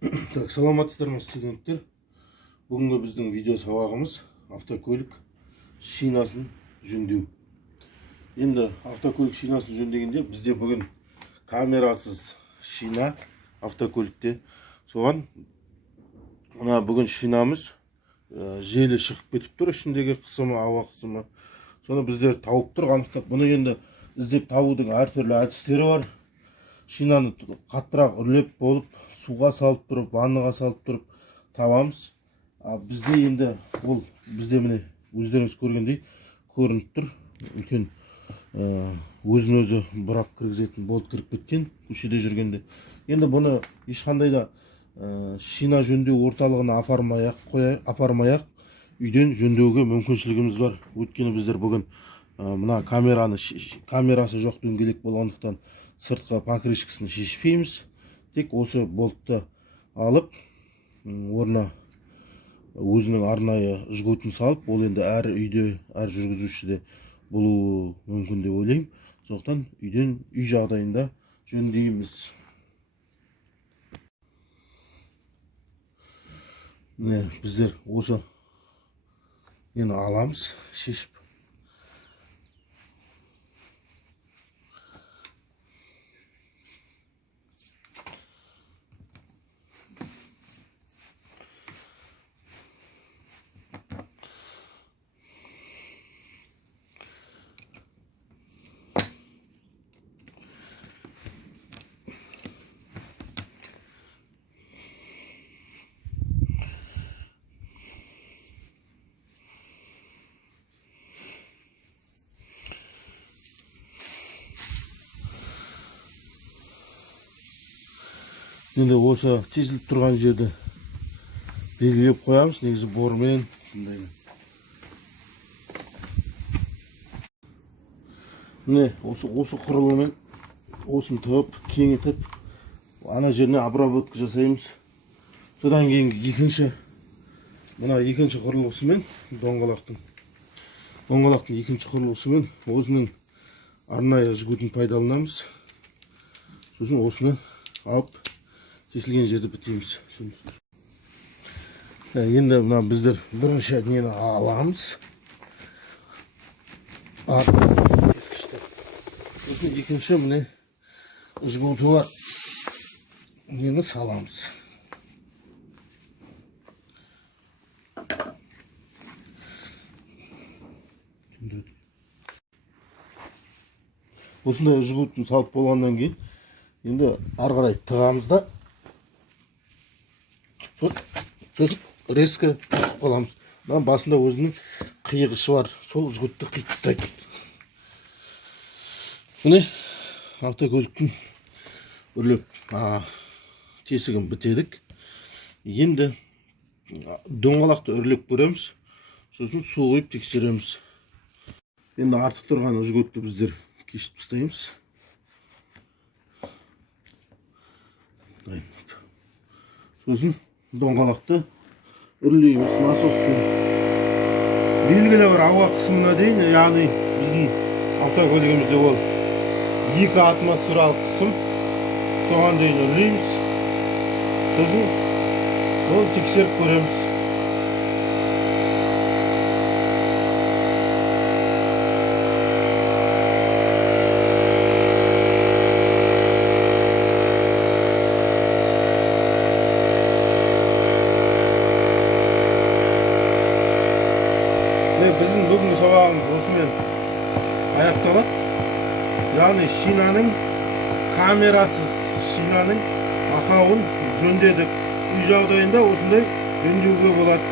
Так, саламатсыздар ма студенттер? Бүгінгі біздің видео сабағымыз автокөлік шинасын жөндеу. Енді автокөлік шинасын жөндегенде бізде бүгін камерасыз шина автокөлікте. Соған мына бүгін шинамыз желі шығып кетіп тұр, ішіндегі қысымы, ауа қысымы. Соны біздер тауып тұр, анықтап. Бұны енді іздеп табудың әртүрлі әдістері бар. Шинаны қаттырақ үрлеп болып, суға салып тұрып, ваннаға салып тұрып табамыз. Бізде енді ол бізде міне өздеріңіз көргендей көрініп тұр. Үлкен өзін өзі бұрап кіргізетін болт кіріп кеткен көшеде жүргенде. Енді бұны ешқандай да шина жөндеу орталығына апармай-ақ үйден жөндеуге мүмкіншілігіміз бар. Өйткені біздер бүгін мына камерасы жоқ дөңгелек болғандықтан сыртқы покрышкасын шешпейміз. Тек осы болтты алып, орнына өзінің арнайы жгутын салып, ол енді әр үйде, әр жүргізушіде болуы мүмкін деп ойлаймын. Сондықтан үй жағдайында жөндейміз. Міне біздер осы енді аламыз, шешіп. Енді осы тесіліп тұрған жерді белгілеп қоямыз, негізі бормен. Міне осы құрылыммен осын тығып, кеңітіп, ана жеріне обработка жасаймыз. Содан кейінгі екінші құрылғысымен, доңғалақтың екінші құрылғысымен өзінің арнайы жгутын пайдаланамыз. Сосын осыны алып тесілген жерді бітейміз. Енді мына біздер бірінші нені аламыз. Сосын екінші міне жгуты бар нені саламыз. Осындай жгутын салып болғаннан кейін енді ары қарай тығамыз да сосын резко тартып қаламыз. Басында өзінің қиығышы бар, сол жгутты қиықтайды. Міне автокөліктің үрлеп тесігін бітедік. Енді доңғалақты үрлеп көреміз, сосын су құйып тексереміз. Енді артық тұрған жгутты біздер кесіп тастаймыз. Сосын доңғалақты үрлейміз насоспен. Белгілі бір ауа қысымына дейін, яғни біздің автокөлігімізде ол 2 атмосфералық қысым, соған дейін үрлейміз. Сосын ол тексеріп көреміз. Біздің бүгінгі сабағымыз осымен аяқталады. Яғни камерасыз шинаның ақауын жөндедік. Үй жағдайында осындай жөндеуге болады.